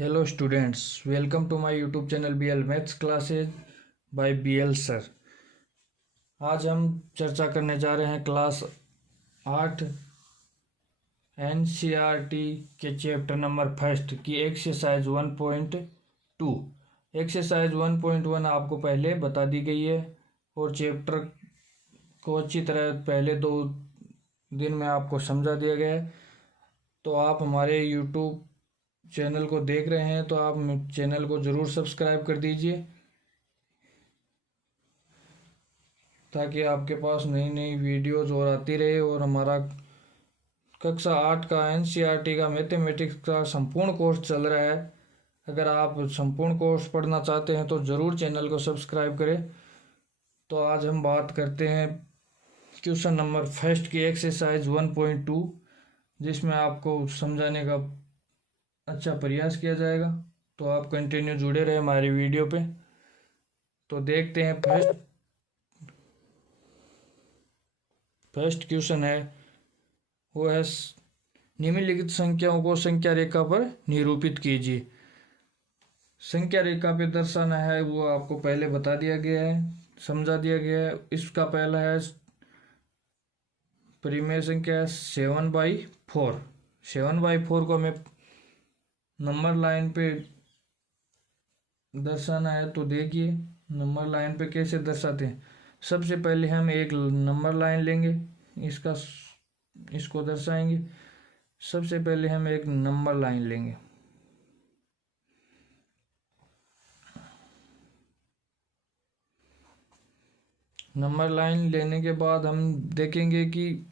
Hello students, welcome to my YouTube channel BL maths classes by BL sir. आज हम चर्चा करने जा रहे हैं क्लास 8 NCERT के चैप्टर नंबर फर्स्ट की एक्सरसाइज 1.2। एक्सरसाइज 1.1 आपको पहले बता दी गई है और चैप्टर को अच्छी तरह पहले 2 दिन में आपको समझा दिया गया है। तो आप हमारे यूट्यूब चैनल को देख रहे हैं तो आप चैनल को ज़रूर सब्सक्राइब कर दीजिए ताकि आपके पास नई नई वीडियोज़ और आती रहे। और हमारा कक्षा 8 का NCERT का मैथमेटिक्स का संपूर्ण कोर्स चल रहा है। अगर आप संपूर्ण कोर्स पढ़ना चाहते हैं तो ज़रूर चैनल को सब्सक्राइब करें। तो आज हम बात करते हैं क्वेश्चन नंबर फर्स्ट की एक्सरसाइज 1.2, जिसमें आपको समझाने का अच्छा प्रयास किया जाएगा। तो आप कंटिन्यू जुड़े रहे हमारी वीडियो पे। तो देखते हैं फर्स्ट क्वेश्चन है, वो है निम्नलिखित संख्याओं को संख्या रेखा पर निरूपित कीजिए। संख्या रेखा पे दर्शाना है वो आपको पहले बता दिया गया है, समझा दिया गया है। इसका पहला है परिमेय संख्या है 7/4। 7/4 को हमें नंबर लाइन पे दर्शाना है। तो देखिए नंबर लाइन पे कैसे दर्शाते हैं। सबसे पहले हम एक नंबर लाइन लेंगे, इसको दर्शाएंगे। सबसे पहले हम एक नंबर लाइन लेंगे। नंबर लाइन लेने के बाद हम देखेंगे कि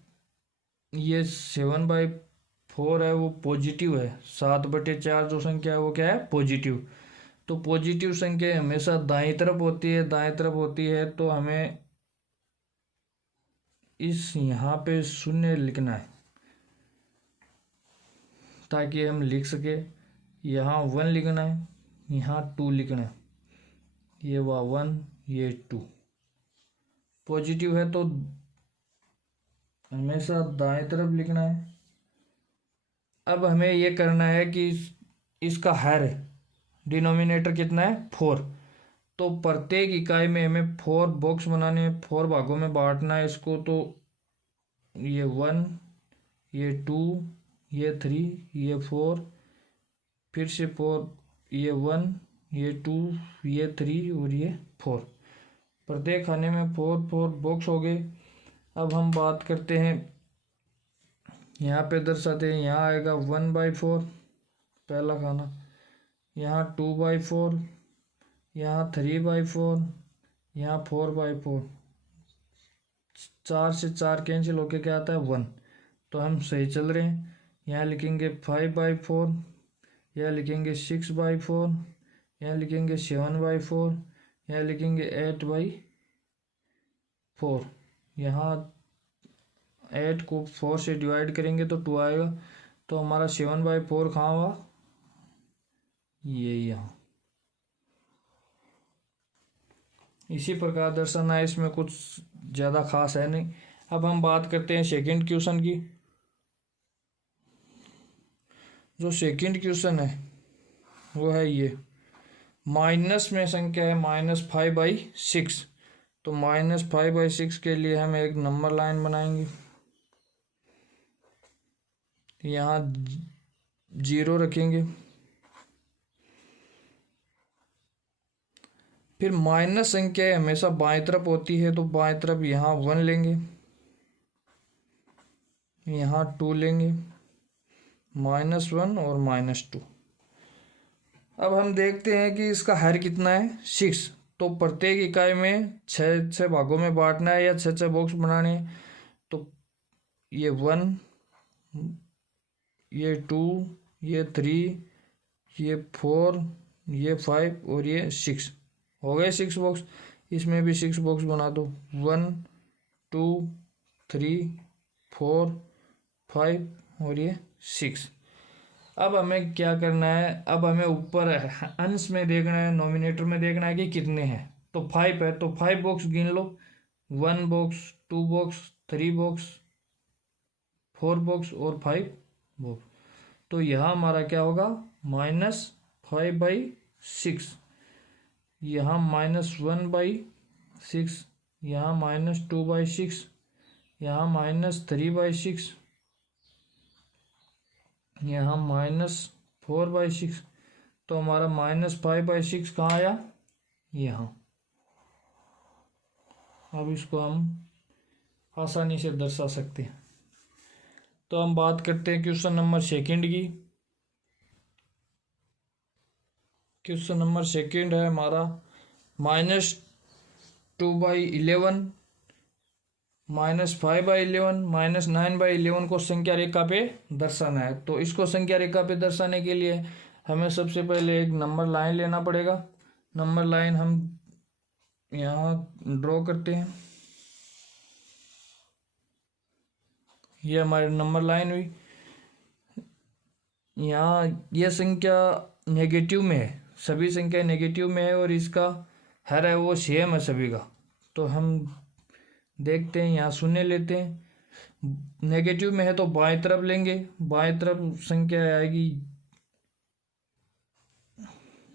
ये 7/4 है वो पॉजिटिव है। 7/4 जो संख्या है वो क्या है, पॉजिटिव। तो पॉजिटिव संख्या हमेशा दाईं तरफ होती है, दाईं तरफ होती है। तो हमें इस यहाँ पे शून्य लिखना है ताकि हम लिख सके। यहाँ 1 लिखना है, यहाँ 2 लिखना है। ये 1, ये 2 पॉजिटिव है तो हमेशा दाएं तरफ लिखना है। अब हमें ये करना है कि इसका हर डिनोमिनेटर कितना है, 4। तो प्रत्येक इकाई में हमें 4 बॉक्स बनाने हैं, 4 भागों में बांटना है इसको। तो ये 1, ये 2, ये 3, ये 4, फिर से 4, ये 1, ये 2, ये 3 और ये 4। प्रत्येक खाने में 4 बॉक्स हो गए। अब हम बात करते हैं, यहाँ पे दर्शाते हैं। यहाँ आएगा 1/4 पहला खाना, यहाँ 2/4, यहाँ 3/4, यहाँ 4/4। 4 से 4 कैंसिल होके क्या आता है, 1। तो हम सही चल रहे हैं। यहाँ लिखेंगे 5/4, यहाँ लिखेंगे 6/4, यहाँ लिखेंगे 7/4, यहाँ लिखेंगे 8/4। यहाँ 8 को 4 से डिवाइड करेंगे तो 2 आएगा। तो हमारा 7/4 कहाँ हुआ, ये यहाँ। इसी प्रकार दर्शाना है, इसमें कुछ ज़्यादा खास है नहीं। अब हम बात करते हैं सेकंड क्वेश्चन की। जो सेकंड क्वेश्चन है वो है ये, माइनस में संख्या है -5/6। तो -5/6 के लिए हम एक नंबर लाइन बनाएंगे। यहाँ 0 रखेंगे। फिर माइनस संख्या हमेशा बाएं तरफ होती है, तो बाएं तरफ यहाँ 1 लेंगे, यहाँ 2 लेंगे, -1 और -2। अब हम देखते हैं कि इसका हर कितना है, 6। तो प्रत्येक इकाई में 6 भागों में बांटना है या 6 बॉक्स बनाने हैं। तो ये 1, ये 2, ये 3, ये 4, ये 5 और ये 6 हो गए 6 बॉक्स। इसमें भी 6 बॉक्स बना दो, 1, 2, 3, 4, 5 और ये 6। अब हमें क्या करना है, अब हमें ऊपर अंश में देखना है, नॉमिनेटर में देखना है कि कितने हैं। तो 5 है तो 5 बॉक्स गिन लो, 1 बॉक्स, 2 बॉक्स, 3 बॉक्स, 4 बॉक्स और 5 बॉक्स। तो यहाँ हमारा क्या होगा, 5/6, यहाँ -1/6, यहाँ -2/6, यहाँ -3/6, यहाँ -4/6, तो हमारा -5/6 कहाँ आया? यहाँ। अब इसको हम आसानी से दर्शा सकते हैं। तो हम बात करते हैं क्वेश्चन नंबर सेकंड की। क्वेश्चन नंबर सेकंड है हमारा -2/11, -5/11, -9/11 को संख्या रेखा पे दर्शाना है। तो इसको संख्या रेखा पे दर्शाने के लिए हमें सबसे पहले एक नंबर लाइन लेना पड़ेगा। नंबर लाइन हम यहाँ ड्रॉ करते हैं। ये हमारी नंबर लाइन हुई। यहाँ यह संख्या नेगेटिव में है, सभी संख्या नेगेटिव में है और इसका हर है वो सेम है सभी का। तो हम देखते हैं, यहाँ शून्य लेते हैं। नेगेटिव में है तो बाएं तरफ लेंगे, बाएं तरफ संख्या आएगी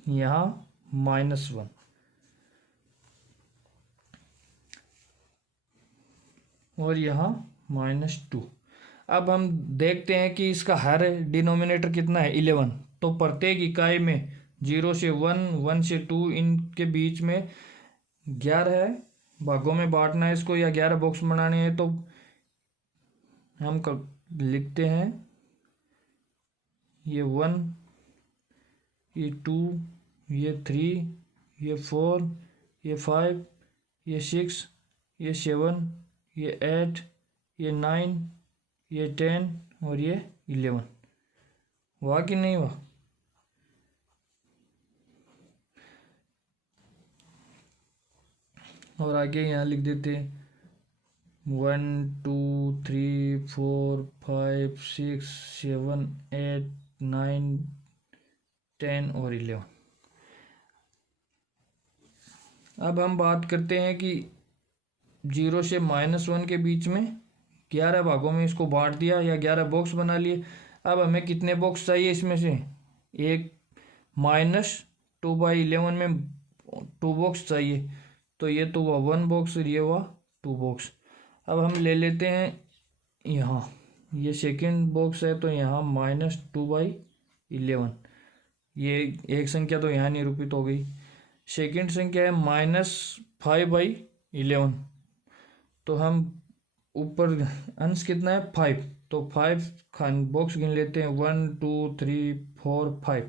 यहाँ -1, और यहाँ -2। अब हम देखते हैं कि इसका हर डिनोमिनेटर कितना है, 11। तो प्रत्येक इकाई में 0 से 1, 1 से 2, इनके बीच में 11 भागों में बांटना है इसको, या 11 बॉक्स बनाने हैं। तो हम लिखते हैं ये 1, ये 2, ये 3, ये 4, ये 5, ये 6, ये 7, ये 8, ये 9, ये 10 और ये 11। हुआ कि नहीं हुआ? और आगे यहाँ लिख देते हैं 1 2 3 4 5 6 7 8 9 10 और 11। अब हम बात करते हैं कि 0 से -1 के बीच में 11 भागों में इसको बांट दिया, या 11 बॉक्स बना लिए। अब हमें कितने बॉक्स चाहिए इसमें से? एक -2/11 में 2 बॉक्स चाहिए। तो ये तो हुआ 1 बॉक्स और ये हुआ 2 बॉक्स। अब हम ले लेते हैं यहाँ, ये सेकंड बॉक्स है तो यहाँ -2/11। ये एक संख्या तो यहाँ निरूपित हो गई। सेकंड संख्या है -5/11। तो हम ऊपर अंश कितना है? 5। तो 5 बॉक्स गिन लेते हैं, 1 2 3 4 5।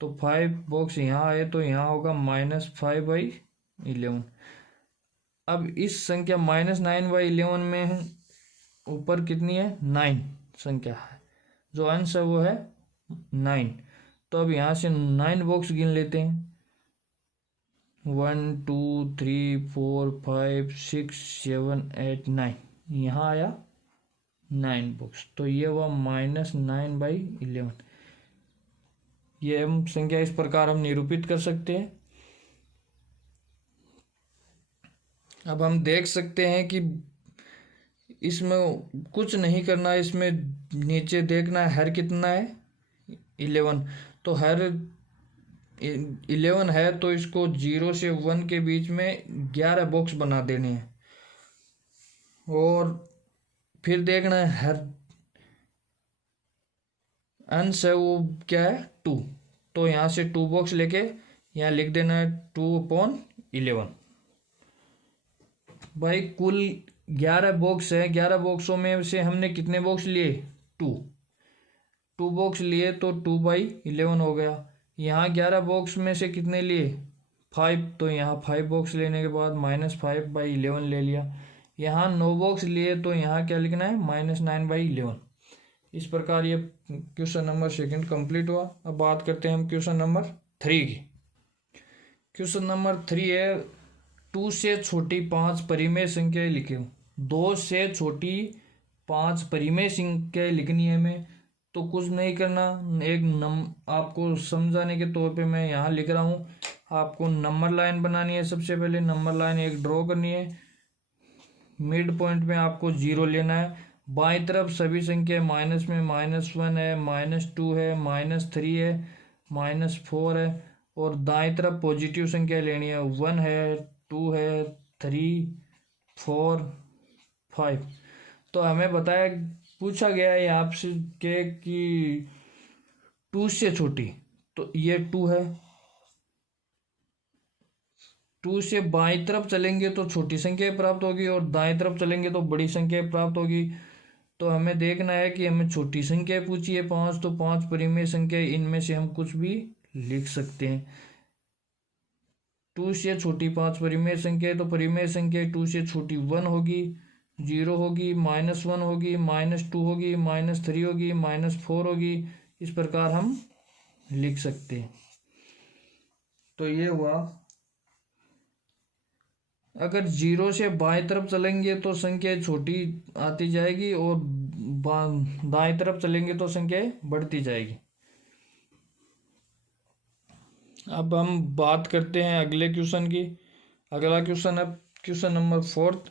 तो 5 बॉक्स यहाँ आए तो यहाँ होगा -5/11। अब इस संख्या -9/11 में ऊपर कितनी है? 9 संख्या है, जो अंश है वो है 9। तो अब यहाँ से 9 बॉक्स गिन लेते हैं, 1 2 3 4 5 6 7 8 9। यहाँ आया 9 बॉक्स। तो ये हुआ -9/11। ये हम संख्या इस प्रकार हम निरूपित कर सकते हैं। अब हम देख सकते हैं कि इसमें कुछ नहीं करना है, इसमें नीचे देखना है हर कितना है, 11। तो हर 11 है तो इसको 0 से 1 के बीच में 11 बॉक्स बना देने हैं। और फिर देखना है हर अंश है वो क्या है? 2। तो यहाँ से 2 बॉक्स लेके यहाँ लिख देना है 2/11। भाई कुल 11 बॉक्स है, 11 बॉक्सों में से हमने कितने बॉक्स लिए? 2 बॉक्स लिए तो 2/11 हो गया। यहाँ 11 बॉक्स में से कितने लिए? 5। तो यहाँ 5 बॉक्स लेने के बाद -5/11 ले लिया। यहाँ 9 बॉक्स लिए तो यहाँ क्या लिखना है? -9/11। इस प्रकार ये क्वेश्चन नंबर सेकंड कंप्लीट हुआ। अब बात करते हैं हम क्वेश्चन नंबर 3 की। क्वेश्चन नंबर 3 है 2 से छोटी 5 परिमेय संख्याएं लिखे। 2 से छोटी 5 परिमेय संख्याएं लिखनी है हमें। तो कुछ नहीं करना, आपको समझाने के तौर पे मैं यहाँ लिख रहा हूँ। आपको नंबर लाइन बनानी है। सबसे पहले नंबर लाइन एक ड्रॉ करनी है। मिड पॉइंट में आपको 0 लेना है। बाईं तरफ सभी संख्या माइनस में -1 है, -2 है, -3 है, -4 है, और दाएं तरफ पॉजिटिव संख्या लेनी है। 1 है, 2 है, 3, 4, 5। तो हमें बताया, पूछा गया है आपसे के कि 2 से छोटी, तो ये 2 है। 2 से बाईं तरफ चलेंगे तो छोटी संख्या प्राप्त होगी, और दाएं तरफ चलेंगे तो बड़ी संख्या प्राप्त होगी। तो हमें देखना है कि हमें छोटी संख्या पूछी है 5, तो 5 परिमेय संख्या, इनमें से हम कुछ भी लिख सकते हैं। 2 से छोटी 5 परिमेय संख्या है, तो परिमेय संख्या 2 से छोटी 1 होगी, 0 होगी, -1 होगी, -2 होगी, -3 होगी, -4 होगी। इस प्रकार हम लिख सकते हैं। तो ये हुआ। अगर 0 से बाएं तरफ चलेंगे तो संख्या छोटी आती जाएगी, और दाएं तरफ चलेंगे तो संख्या बढ़ती जाएगी। अब हम बात करते हैं अगले क्वेश्चन की। अगला क्वेश्चन है क्वेश्चन नंबर 4।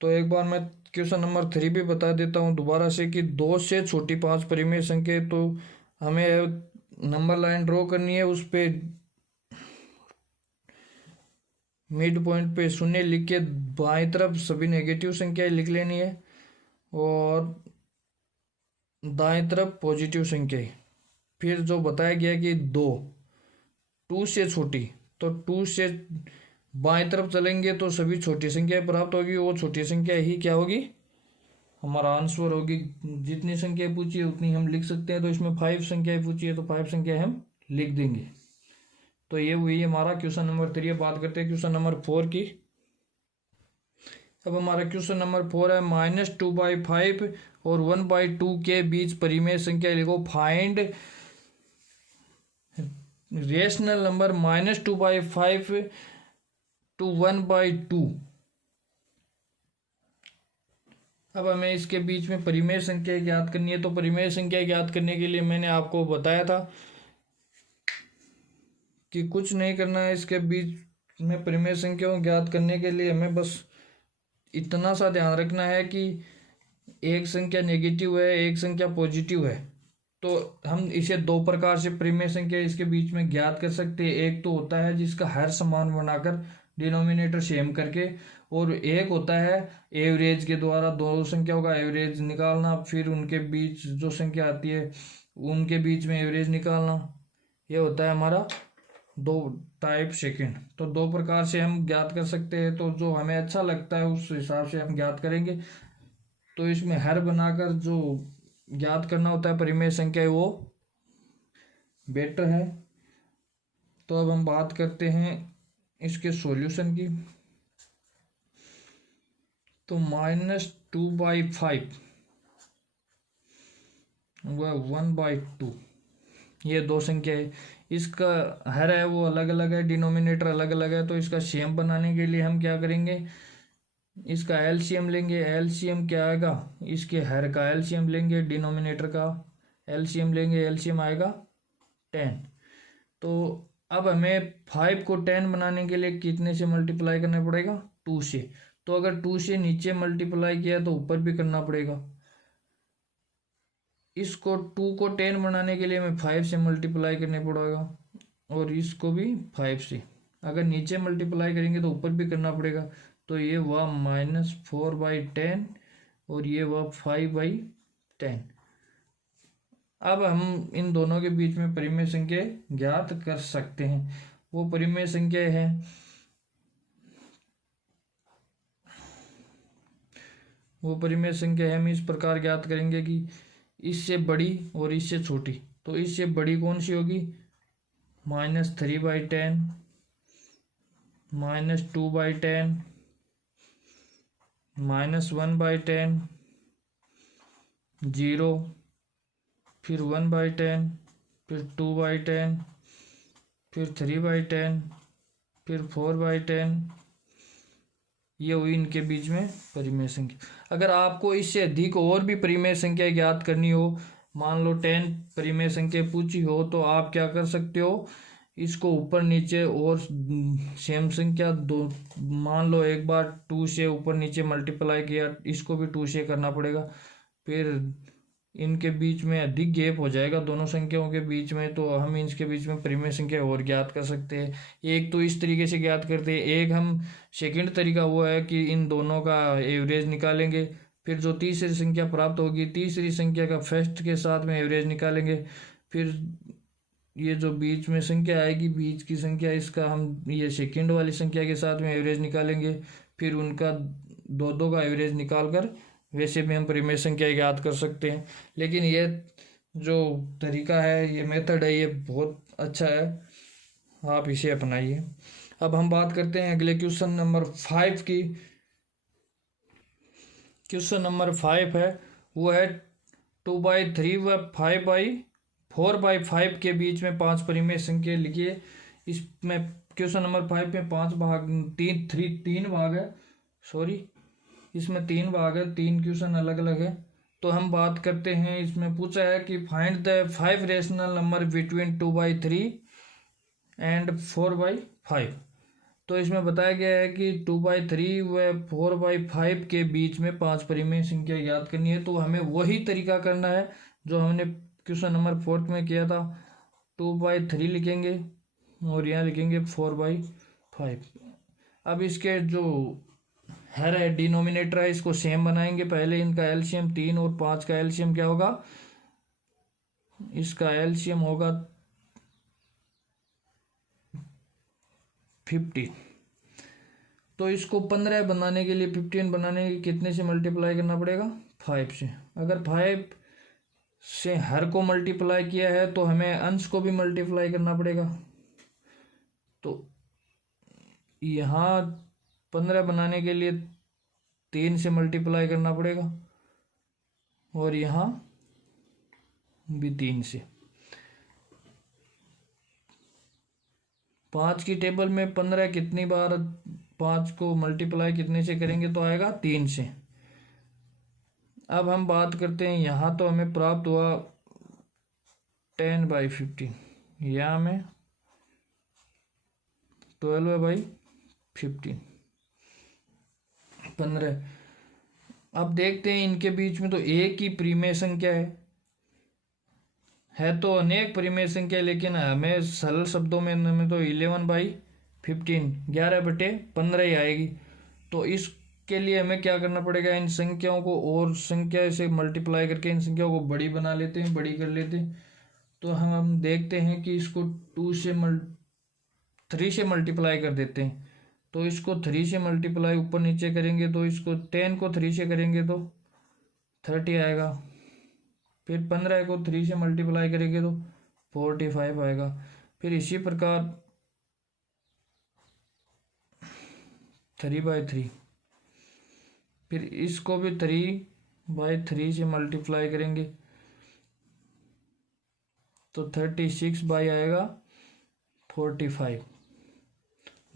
तो एक बार मैं क्वेश्चन नंबर 3 भी बता देता हूँ दोबारा से, कि 2 से छोटी 5 परिमेय संख्या। तो हमें नंबर लाइन ड्रॉ करनी है, उस पे मिड पॉइंट पे 0 लिख के बाएं तरफ सभी नेगेटिव संख्याएं लिख लेनी है, और दाएं तरफ पॉजिटिव संख्याएं। फिर जो बताया गया कि 2 से छोटी, तो 2 से बाएं तरफ चलेंगे तो सभी छोटी संख्याएं प्राप्त होगी, वो छोटी संख्या ही क्या होगी, हमारा आंसर होगी। जितनी संख्या पूछी है उतनी हम लिख सकते हैं। तो इसमें 5 संख्याएं पूछी है, तो 5 संख्या हम लिख देंगे। तो ये हुई हमारा क्वेश्चन नंबर 3। बात करते हैं क्वेश्चन नंबर 4 की। अब हमारा क्वेश्चन नंबर 4 है, -2/5 और 1/2 के बीच परिमेय संख्या लिखो। Find rational number -2/5 to 1/2। अब हमें इसके बीच में परिमेय संख्या ज्ञात करनी है। तो परिमेय संख्या ज्ञात करने के लिए मैंने आपको बताया था कि कुछ नहीं करना है। इसके बीच में परिमेय संख्या को ज्ञात करने के लिए हमें बस इतना सा ध्यान रखना है कि एक संख्या नेगेटिव है, एक संख्या पॉजिटिव है। तो हम इसे 2 प्रकार से परिमेय संख्या इसके बीच में ज्ञात कर सकते हैं। एक तो होता है जिसका हर समान बनाकर डिनोमिनेटर सेम करके, और एक होता है एवरेज के द्वारा दो संख्याओं का एवरेज निकालना, फिर उनके बीच जो संख्या आती है उनके बीच में एवरेज निकालना। ये होता है हमारा 2 टाइप सेकंड। तो 2 प्रकार से हम ज्ञात कर सकते हैं। तो जो हमें अच्छा लगता है उस हिसाब से हम ज्ञात करेंगे। तो इसमें हर बनाकर जो ज्ञात करना होता है परिमेय संख्या, वो बेटर है। तो अब हम बात करते हैं इसके सॉल्यूशन की। तो -2/5 व 1/2, ये 2 संख्या है। इसका हर है वो अलग अलग है, डिनोमिनेटर अलग अलग है। तो इसका सेम बनाने के लिए हम क्या करेंगे, इसका एलसीएम लेंगे। एलसीएम क्या आएगा, इसके हर का एलसीएम लेंगे, डिनोमिनेटर का एलसीएम लेंगे। एलसीएम आएगा 10। तो अब हमें 5 को 10 बनाने के लिए कितने से मल्टीप्लाई करना पड़ेगा, 2 से। तो अगर 2 से नीचे मल्टीप्लाई किया तो ऊपर भी करना पड़ेगा। इसको 2 को 10 बनाने के लिए हमें 5 से मल्टीप्लाई करने पड़ेगा, और इसको भी 5 से। अगर नीचे मल्टीप्लाई करेंगे तो ऊपर भी करना पड़ेगा। तो ये हुआ -4/10 और ये हुआ 5/10। अब हम इन दोनों के बीच में परिमेय संख्या ज्ञात कर सकते हैं। वो परिमेय संख्या है, हम इस प्रकार ज्ञात करेंगे कि इससे बड़ी और इससे छोटी। तो इससे बड़ी कौन सी होगी, -3/10, -2/10, -1/10, 0, फिर 1/10, फिर 2/10, फिर 3/10, फिर 4/10। ये हुई इनके बीच में परिमेय संख्या। अगर आपको इससे अधिक और भी परिमेय संख्या ज्ञात करनी हो, मान लो 10 परिमेय संख्या पूछी हो, तो आप क्या कर सकते हो, इसको ऊपर नीचे और सेम संख्या दो, मान लो एक बार 2 से ऊपर नीचे मल्टीप्लाई किया, इसको भी 2 से करना पड़ेगा। फिर इनके बीच में अधिक गैप हो जाएगा दोनों संख्याओं के बीच में, तो हम इनके बीच में परिमेय संख्या और ज्ञात कर सकते हैं। एक तो इस तरीके से ज्ञात करते हैं, एक हम सेकंड तरीका वो है कि इन दोनों का एवरेज निकालेंगे, फिर जो तीसरी संख्या प्राप्त होगी तीसरी संख्या का फर्स्ट के साथ में एवरेज निकालेंगे, फिर ये जो बीच में संख्या आएगी बीच की संख्या इसका हम ये सेकंड वाली संख्या के साथ में एवरेज निकालेंगे, फिर उनका दो दो का एवरेज निकाल कर वैसे भी हम परिमेय संख्या ज्ञात कर सकते हैं। लेकिन ये जो तरीका है, ये मेथड है, ये बहुत अच्छा है, आप इसे अपनाइए। अब हम बात करते हैं अगले क्वेश्चन नंबर 5 की। क्वेश्चन नंबर 5 है वो है 2/3 व 4/5 के बीच में 5 परिमेय संख्या लिखिए। इसमें क्वेश्चन नंबर 5 में 5 भाग तीन भाग है, सॉरी इसमें 3 भाग है, 3 क्वेश्चन अलग अलग है। तो हम बात करते हैं, इसमें पूछा है कि find the 5 rational number between 2/3 and 4/5। तो इसमें बताया गया है कि 2/3 व 4/5 के बीच में 5 परिमेय संख्या ज्ञात करनी है। तो हमें वही तरीका करना है जो हमने क्वेश्चन नंबर 4 में किया था। 2/3 लिखेंगे और यहाँ लिखेंगे 4/5। अब इसके जो हर है डिनोमिनेटर है इसको सेम बनाएंगे। पहले इनका एलसीएम 3 और 5 का एलसीएम क्या होगा, इसका एलसीएम होगा 50। तो इसको 15 बनाने के लिए 15 बनाने के लिए कितने से मल्टीप्लाई करना पड़ेगा, 5 से। अगर 5 से हर को मल्टीप्लाई किया है तो हमें अंश को भी मल्टीप्लाई करना पड़ेगा। तो यहाँ 15 बनाने के लिए 3 से मल्टीप्लाई करना पड़ेगा और यहाँ भी 3 से। 5 की टेबल में 15 कितनी बार 5 को मल्टीप्लाई कितने से करेंगे तो आएगा 3 से। अब हम बात करते हैं, यहाँ तो हमें प्राप्त हुआ 10/15, यहाँ में 12/15 15। अब देखते हैं इनके बीच में तो एक ही परिमेय संख्या है तो अनेक परिमेय संख्या, लेकिन हमें सरल शब्दों में हमें तो 11/15 11/15 ही आएगी। तो इसके लिए हमें क्या करना पड़ेगा, इन संख्याओं को और संख्या से मल्टीप्लाई करके इन संख्याओं को बड़ी बना लेते हैं, बड़ी कर लेते हैं। तो हम देखते हैं कि इसको 3 से मल्टीप्लाई कर देते हैं। तो इसको 3 से मल्टीप्लाई ऊपर नीचे करेंगे तो इसको 10 को 3 से करेंगे तो 30 आएगा। फिर 15 को 3 से मल्टीप्लाई करेंगे तो 45 आएगा। फिर इसी प्रकार 3/3, फिर इसको भी 3/3 से मल्टीप्लाई करेंगे तो 36 आएगा 45।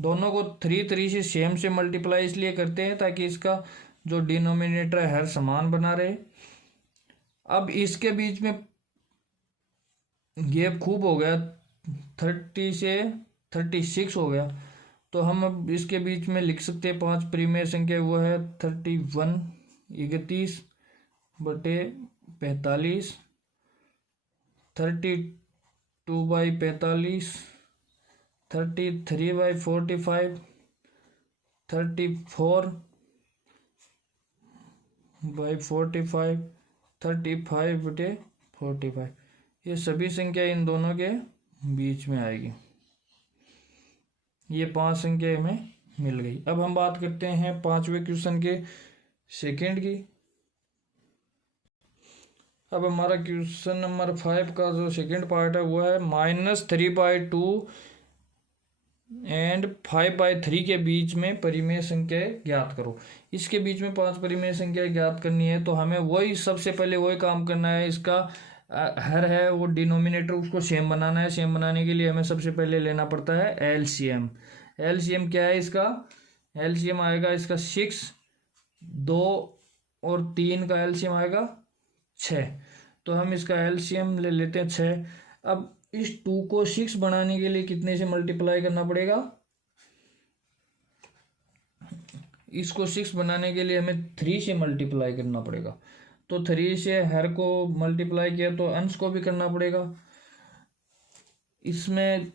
दोनों को 3 से सेम से मल्टीप्लाई इसलिए करते हैं ताकि इसका जो डिनोमिनेटर है हर समान बना रहे। अब इसके बीच में गैप खूब हो गया, 30 से 36 हो गया। तो हम अब इसके बीच में लिख सकते हैं 5 परिमेय संख्या, वो है 31 बटे 45, 32/45, 33/45, 34/45, 35/45। ये सभी संख्या इन दोनों के बीच में आएगी। ये 5 संख्या हमें मिल गई। अब हम बात करते हैं 5वें क्वेश्चन के सेकंड की। अब हमारा क्वेश्चन नंबर 5 का जो सेकंड पार्ट है वो है -3/2 एंड 5/3 के बीच में परिमेय संख्या ज्ञात करो। इसके बीच में 5 परिमेय संख्या ज्ञात करनी है तो हमें वही सबसे पहले वही काम करना है। इसका हर है वो डिनोमिनेटर उसको सेम बनाना है। सेम बनाने के लिए हमें सबसे पहले लेना पड़ता है एलसीएम। एलसीएम क्या है इसका, एलसीएम आएगा इसका 6, 2 और 3 का एलसीएम आएगा 6। तो हम इसका एलसीएम ले लेते हैं 6। अब इस 2 को 6 बनाने के लिए कितने से मल्टीप्लाई करना पड़ेगा, इसको 6 बनाने के लिए हमें 3 से मल्टीप्लाई करना पड़ेगा। तो 3 से हर को मल्टीप्लाई किया तो अंश को भी करना पड़ेगा। इसमें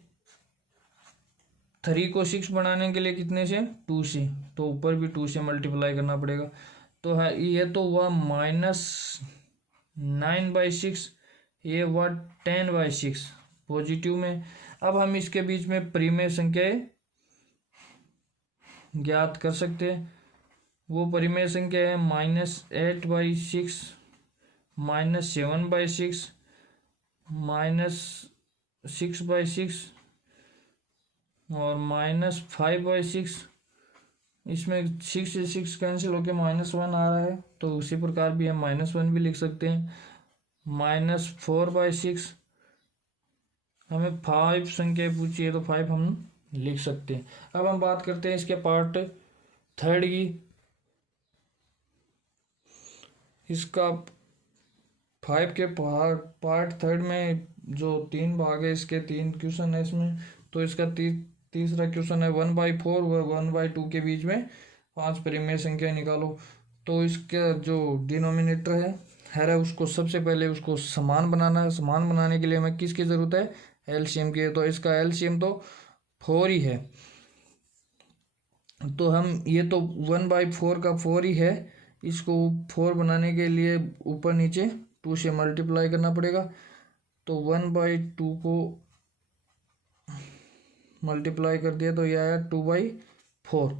3 को 6 बनाने के लिए कितने से 2 से, तो ऊपर भी 2 से मल्टीप्लाई करना पड़ेगा। तो है ये तो हुआ -9/6, ये हुआ 10/6 पॉजिटिव में। अब हम इसके बीच में परिमेय संख्याएं ज्ञात कर सकते हैं। वो परिमेय संख्या है -8/6, -7/6, -6/6 और -5/6। इसमें 6 से 6 कैंसिल होकर -1 आ रहा है, तो उसी प्रकार भी हम -1 भी लिख सकते हैं। -4/6, हमें 5 संख्या पूछी है तो 5 हम लिख सकते हैं। अब हम बात करते हैं इसके पार्ट थर्ड की। इसका 5 के पार्ट थर्ड में जो 3 भाग है, इसके 3 क्वेश्चन है इसमें। तो इसका तीसरा क्वेश्चन है 1/4 व 1/2 के बीच में 5 परिमेय संख्या निकालो। तो इसका जो डिनोमिनेटर है उसको सबसे पहले उसको समान बनाना है। समान बनाने के लिए हमें किसकी ज़रूरत है, एलसीएम की। तो इसका एलसीएम तो 4 ही है। तो हम ये तो 1/4 का 4 ही है, इसको 4 बनाने के लिए ऊपर नीचे 2 से मल्टीप्लाई करना पड़ेगा। तो 1/2 को मल्टीप्लाई कर दिया तो यह आया 2/4।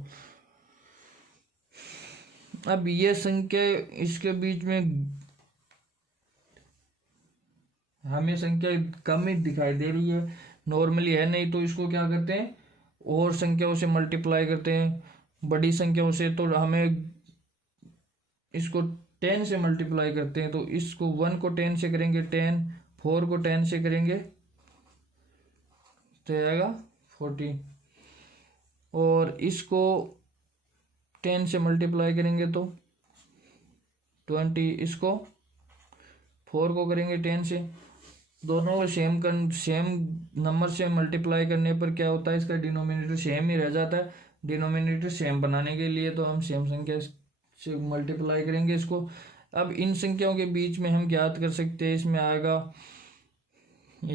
अब ये संख्या इसके बीच में हमें संख्या कम ही दिखाई दे रही है, नॉर्मली है नहीं, तो इसको क्या करते हैं और संख्याओं से मल्टीप्लाई करते हैं बड़ी संख्याओं से। तो हमें इसको 10 से मल्टीप्लाई करते हैं, तो इसको 1 को 10 से करेंगे 10, 4 को 10 से करेंगे तो आएगा 14, और इसको 10 से मल्टीप्लाई करेंगे तो 20, इसको 4 को करेंगे 10 से। दोनों को सेम नंबर से मल्टीप्लाई करने पर क्या होता है, इसका डिनोमिनेटर सेम ही रह जाता है। डिनोमिनेटर सेम बनाने के लिए तो हम सेम संख्या से मल्टीप्लाई करेंगे इसको। अब इन संख्याओं के बीच में हम ज्ञात कर सकते हैं, इसमें आएगा